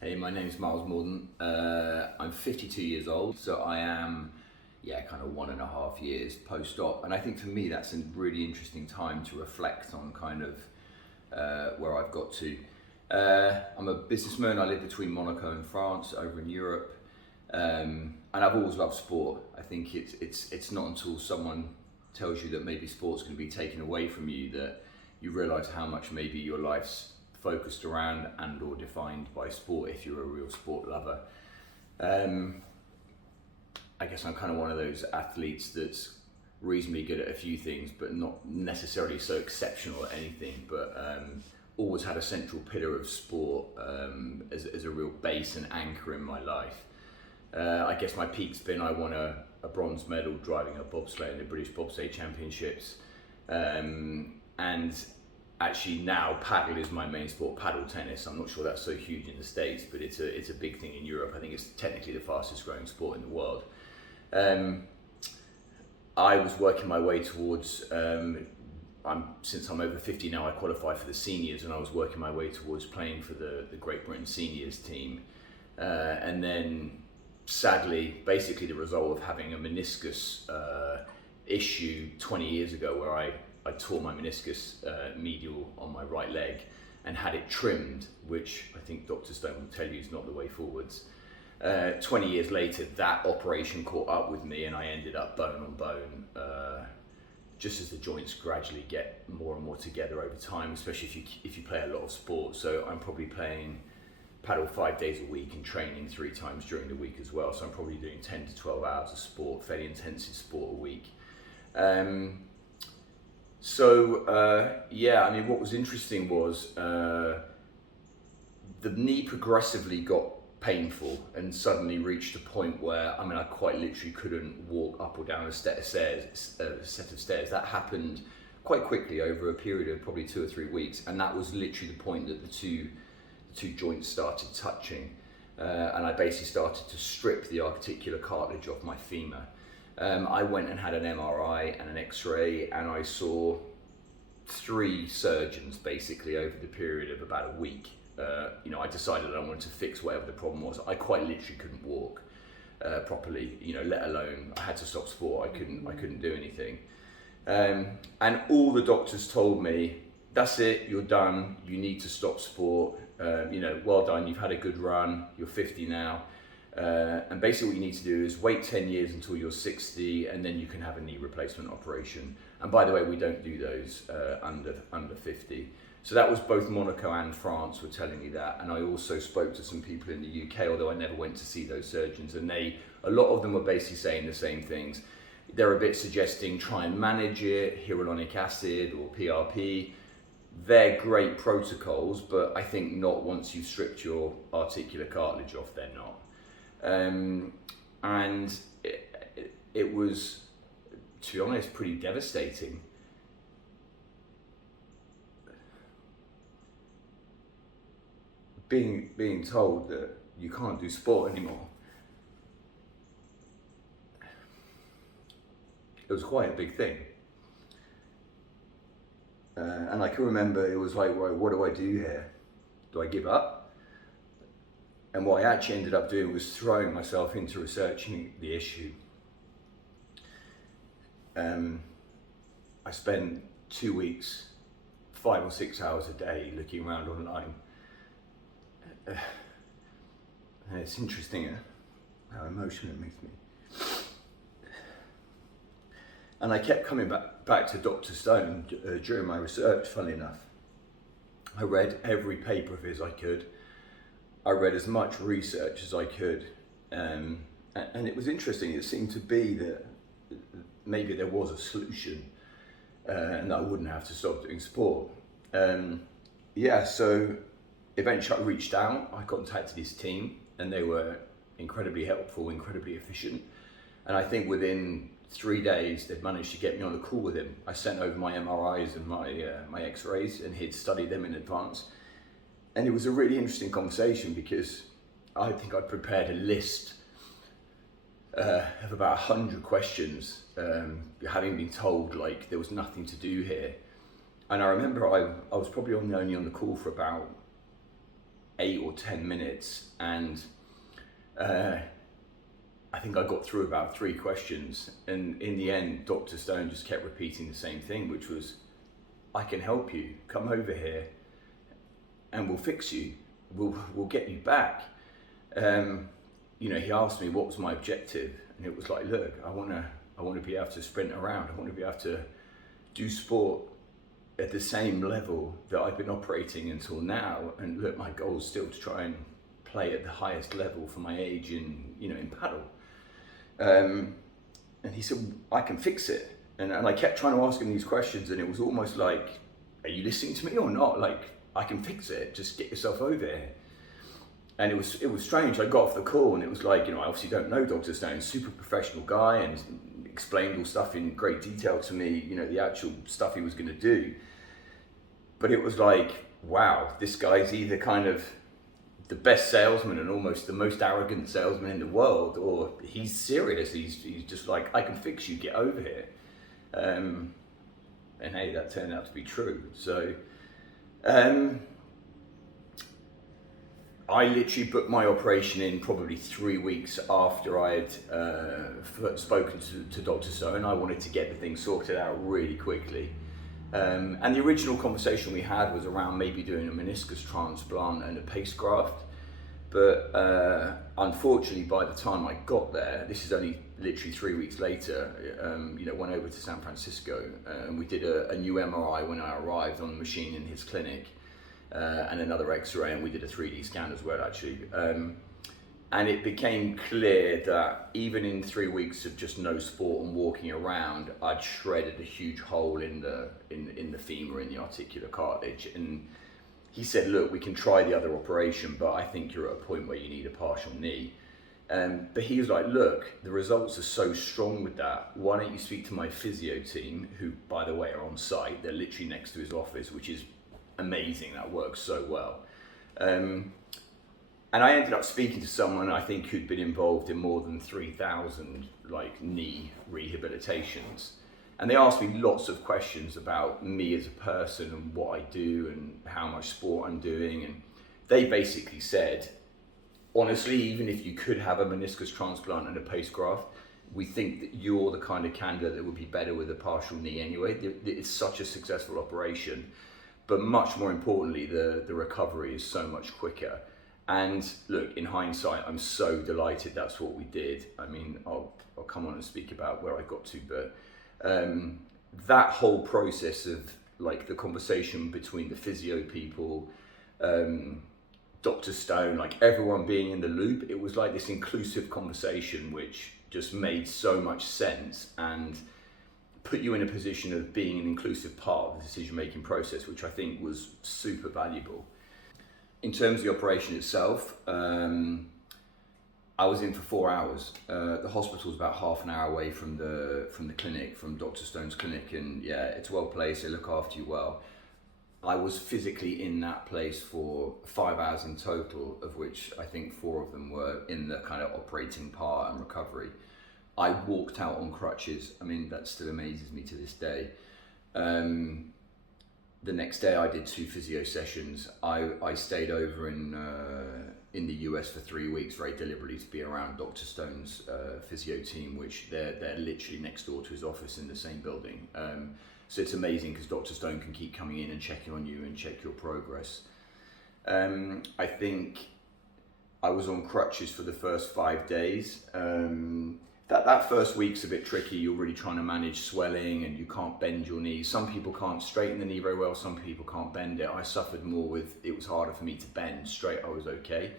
Hey, my name is Myles. I'm 52 years old, so I am, kind of 1.5 years post-op. And I think for me, that's a really interesting time to reflect on kind of where I've got to. I'm a businessman. I live between Monaco and France, over in Europe, and I've always loved sport. I think it's not until someone tells you that maybe sport's going to be taken away from you that you realise how much maybe your life's focused around and or defined by sport if you're a real sport lover. I guess I'm kind of one of those athletes that's reasonably good at a few things but not necessarily so exceptional at anything, but always had a central pillar of sport as a real base and anchor in my life. I guess my peak's been I won a bronze medal driving a bobsleigh in the British Bobsleigh Championships, and actually now paddle is my main sport, paddle tennis. I'm not sure that's so huge in the States, but it's a big thing in Europe. I think it's technically the fastest growing sport in the world. I was working my way towards, since I'm over 50 now, I qualified for the seniors, and I was working my way towards playing for the Great Britain seniors team. And then sadly, basically the result of having a meniscus issue 20 years ago where I tore my meniscus medial on my right leg and had it trimmed, which I think Dr. Stone will tell you is not the way forwards. 20 years later, that operation caught up with me and I ended up bone on bone, just as the joints gradually get more and more together over time, especially if you play a lot of sport. So I'm probably playing paddle 5 days a week and training 3 times during the week as well. So I'm probably doing 10 to 12 hours of sport, fairly intensive sport a week. What was interesting was the knee progressively got painful and suddenly reached a point where I quite literally couldn't walk up or down a set of stairs. That happened quite quickly over a period of probably 2 or 3 weeks, and that was literally the point that the two joints started touching, and I basically started to strip the articular cartilage off my femur. I went and had an MRI and an X-ray, and I saw 3 surgeons basically over the period of about a week. I decided I wanted to fix whatever the problem was. I quite literally couldn't walk properly, let alone I had to stop sport. I couldn't do anything. And all the doctors told me, that's it, you're done, you need to stop sport. Well done, you've had a good run, you're 50 now. And basically what you need to do is wait 10 years until you're 60 and then you can have a knee replacement operation. And by the way, we don't do those under 50. So that was both Monaco and France were telling me that. And I also spoke to some people in the UK, although I never went to see those surgeons. And a lot of them were basically saying the same things. They're a bit suggesting try and manage it, hyaluronic acid or PRP. They're great protocols, but I think not once you've stripped your articular cartilage off, they're not. And it was, to be honest, pretty devastating. Being told that you can't do sport anymore. It was quite a big thing. And I can remember it was like, well, what do I do here? Do I give up? And what I actually ended up doing was throwing myself into researching the issue. I spent 2 weeks, 5 or 6 hours a day looking around online. And it's interesting how emotional it makes me. And I kept coming back to Dr. Stone during my research, funnily enough. I read every paper of his I could. I read as much research as I could. And it was interesting. It seemed to be that maybe there was a solution and that I wouldn't have to stop doing sport. So eventually I reached out. I contacted his team and they were incredibly helpful, incredibly efficient. And I think within 3 days, they'd managed to get me on a call with him. I sent over my MRIs and my X-rays, and he'd studied them in advance. And it was a really interesting conversation because I think I prepared a list of about 100 questions, having been told like there was nothing to do here. And I remember I was probably only on the call for about 8 or 10 minutes, and I think I got through about 3 questions, and in the end, Dr. Stone just kept repeating the same thing, which was, I can help you, come over here and we'll fix you, we'll get you back. You know, he asked me what was my objective, and it was like, look, I want to be able to sprint around, I want to be able to do sport at the same level that I've been operating until now, and look, my goal is still to try and play at the highest level for my age in, you know, in paddle. And he said, I can fix it. And I kept trying to ask him these questions, and it was almost like, are you listening to me or not? Like, I can fix it, just get yourself over here. And it was strange. I got off the call, and it was like, you know, I obviously don't know Dr. Stone, super professional guy, and explained all stuff in great detail to me, you know, the actual stuff he was going to do. But it was like, wow, this guy's either kind of the best salesman and almost the most arrogant salesman in the world, or he's serious. He's just like, I can fix you, get over here. And hey, that turned out to be true. So I literally booked my operation in probably 3 weeks after I had spoken to Dr. Stone. I wanted to get the thing sorted out really quickly. And the original conversation we had was around maybe doing a meniscus transplant and a pace graft. But unfortunately, by the time I got there, this is only literally 3 weeks later, you know, went over to San Francisco, and we did a new MRI when I arrived on the machine in his clinic, and another X-ray, and we did a 3D scan as well, actually. And it became clear that even in 3 weeks of just no sport and walking around, I'd shredded a huge hole in the femur, in the articular cartilage. And he said, look, we can try the other operation, but I think you're at a point where you need a partial knee. But he was like, look, the results are so strong with that. Why don't you speak to my physio team, who, by the way, are on site. They're literally next to his office, which is amazing. That works so well. And I ended up speaking to someone I think who'd been involved in more than 3,000 like knee rehabilitations. And they asked me lots of questions about me as a person and what I do and how much sport I'm doing. And they basically said, honestly, even if you could have a meniscus transplant and a pace graft, we think that you're the kind of candidate that would be better with a partial knee anyway. It's such a successful operation, but much more importantly, the recovery is so much quicker. And look, in hindsight, I'm so delighted that's what we did. I mean, I'll come on and speak about where I got to, but that whole process of like the conversation between the physio people, Dr. Stone, like everyone being in the loop, it was like this inclusive conversation which just made so much sense and put you in a position of being an inclusive part of the decision-making process, which I think was super valuable. In terms of the operation itself, I was in for 4 hours. The hospital's about half an hour away from the clinic, from Dr. Stone's clinic, and yeah, it's well placed. They look after you well. I was physically in that place for 5 hours in total, of which I think 4 of them were in the kind of operating part and recovery. I walked out on crutches. I mean, that still amazes me to this day. The next day I did 2 physio sessions. I stayed over in the US for 3 weeks very deliberately to be around Dr. Stone's physio team, which they're literally next door to his office in the same building. So it's amazing because Dr. Stone can keep coming in and checking on you and check your progress. I think I was on crutches for the first 5 days. That first week's a bit tricky. You're really trying to manage swelling and you can't bend your knee. Some people can't straighten the knee very well. Some people can't bend it. I suffered more with, it was harder for me to bend. Straight, I was okay.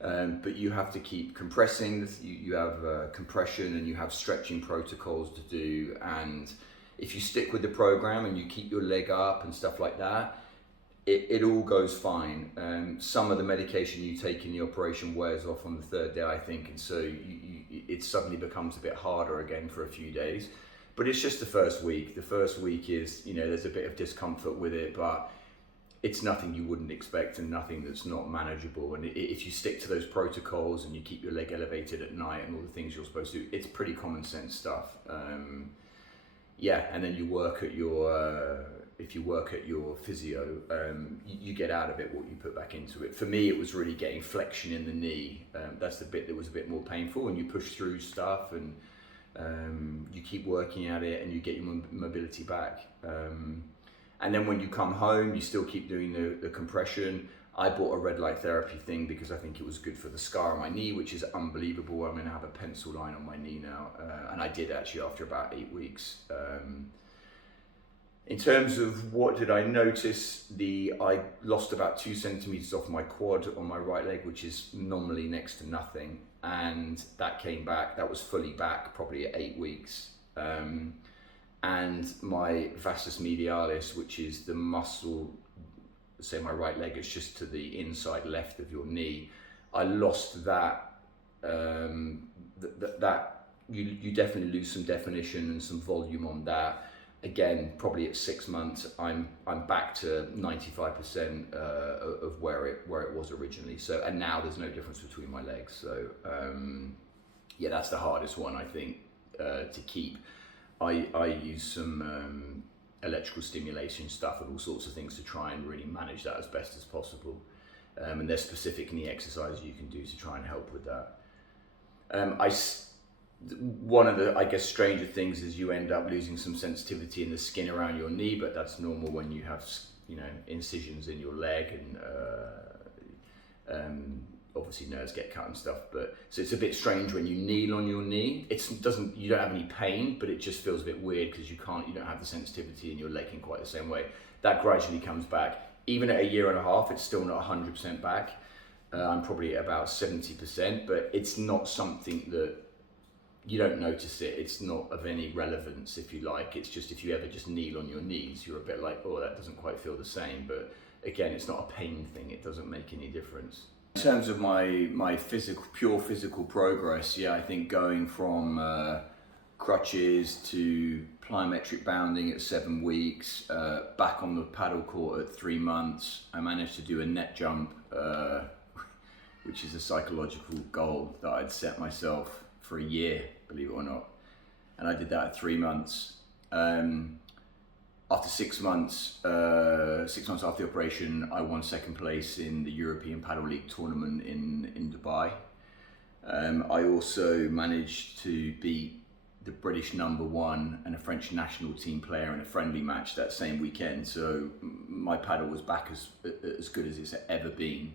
But you have to keep compressing. You have compression and you have stretching protocols to do. And if you stick with the program and you keep your leg up and stuff like that, it all goes fine. Some of the medication you take in the operation wears off on the 3rd day, I think, and so it suddenly becomes a bit harder again for a few days. But it's just the first week. The first week is, you know, there's a bit of discomfort with it, but it's nothing you wouldn't expect and nothing that's not manageable. And if you stick to those protocols and you keep your leg elevated at night and all the things you're supposed to do, it's pretty common sense stuff. Yeah, and then you work at your if you work at your physio, you get out of it what you put back into it. For me, it was really getting flexion in the knee. That's the bit that was a bit more painful, and you push through stuff, and you keep working at it, and you get your mobility back. And then when you come home, you still keep doing the compression. I bought a red light therapy thing because I think it was good for the scar on my knee, which is unbelievable. I'm going to have a pencil line on my knee now. And I did actually after about 8 weeks. In terms of what did I notice, I lost about 2 centimeters off my quad on my right leg, which is normally next to nothing. And that came back, that was fully back probably at 8 weeks. And my vastus medialis, which is the muscle, say my right leg is just to the inside left of your knee, I lost that. You definitely lose some definition and some volume on that. Again, probably at 6 months, I'm back to 95% of where it was originally. So, and now there's no difference between my legs. So yeah, that's the hardest one I think to keep. I use some electrical stimulation stuff and all sorts of things to try and really manage that as best as possible. And there's specific knee exercises you can do to try and help with that. One of the, I guess, stranger things is you end up losing some sensitivity in the skin around your knee, but that's normal when you have, incisions in your leg, and obviously nerves get cut and stuff. But so it's a bit strange when you kneel on your knee. You don't have any pain, but it just feels a bit weird because you don't have the sensitivity in your leg in quite the same way. That gradually comes back. Even at 1.5 years, it's still not 100% back. I'm probably at about 70%, but it's not something that you don't notice it. It's not of any relevance, if you like. It's just if you ever just kneel on your knees, you're a bit like, oh, that doesn't quite feel the same. But again, it's not a pain thing. It doesn't make any difference. In terms of my pure physical progress, yeah, I think going from crutches to plyometric bounding at 7 weeks, back on the paddle court at 3 months, I managed to do a net jump, which is a psychological goal that I'd set myself for a year, believe it or not. And I did that at 3 months. After 6 months, 6 months after the operation, I won second place in the European Paddle League tournament in Dubai. I also managed to beat the British #1 and a French national team player in a friendly match that same weekend. So my paddle was back as good as it's ever been.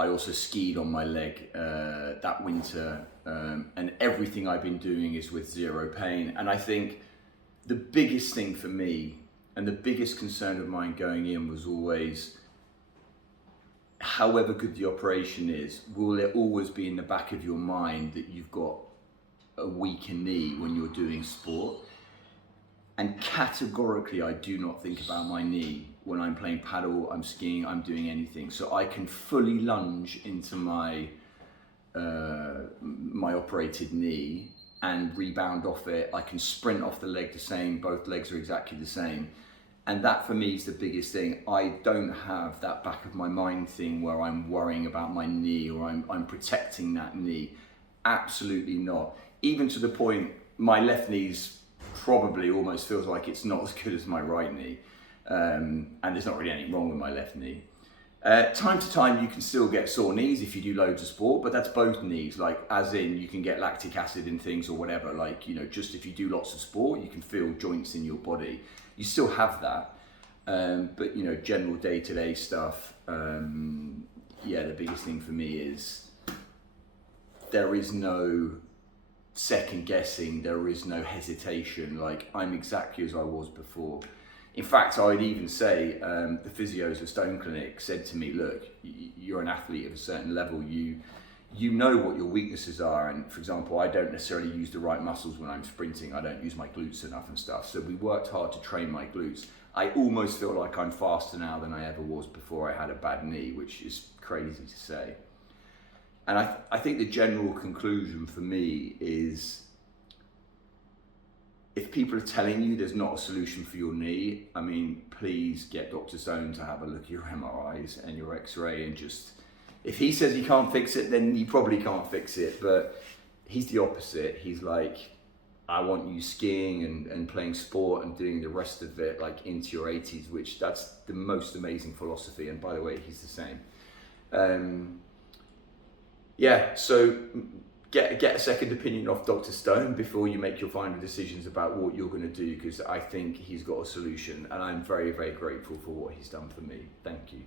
I also skied on my leg that winter, and everything I've been doing is with zero pain. And I think the biggest thing for me and the biggest concern of mine going in was always, however good the operation is, will it always be in the back of your mind that you've got a weaker knee when you're doing sport? And categorically, I do not think about my knee when I'm playing paddle, I'm skiing, I'm doing anything. So I can fully lunge into my operated knee and rebound off it. I can sprint off the leg the same, both legs are exactly the same. And that for me is the biggest thing. I don't have that back of my mind thing where I'm worrying about my knee or I'm protecting that knee. Absolutely not. Even to the point, my left knee's probably almost feels like it's not as good as my right knee. And there's not really anything wrong with my left knee. Time to time you can still get sore knees if you do loads of sport, but that's both knees, like as in you can get lactic acid in things or whatever, like, just if you do lots of sport, you can feel joints in your body. You still have that, but general day-to-day stuff, yeah, the biggest thing for me is there is no second guessing, there is no hesitation, like I'm exactly as I was before. In fact, I'd even say the physios at Stone Clinic said to me, look, you're an athlete of a certain level, you know what your weaknesses are, and for example, I don't necessarily use the right muscles when I'm sprinting, I don't use my glutes enough and stuff, so we worked hard to train my glutes. I almost feel like I'm faster now than I ever was before I had a bad knee, which is crazy to say. And I think the general conclusion for me is, if people are telling you there's not a solution for your knee, I mean, please get Dr. Stone to have a look at your MRIs and your X-ray, and just, if he says he can't fix it, then he probably can't fix it, but he's the opposite. He's like, I want you skiing and playing sport and doing the rest of it like into your 80s, which that's the most amazing philosophy. And by the way, he's the same. So get a second opinion off Dr. Stone before you make your final decisions about what you're going to do, because I think he's got a solution, and I'm very, very grateful for what he's done for me. Thank you.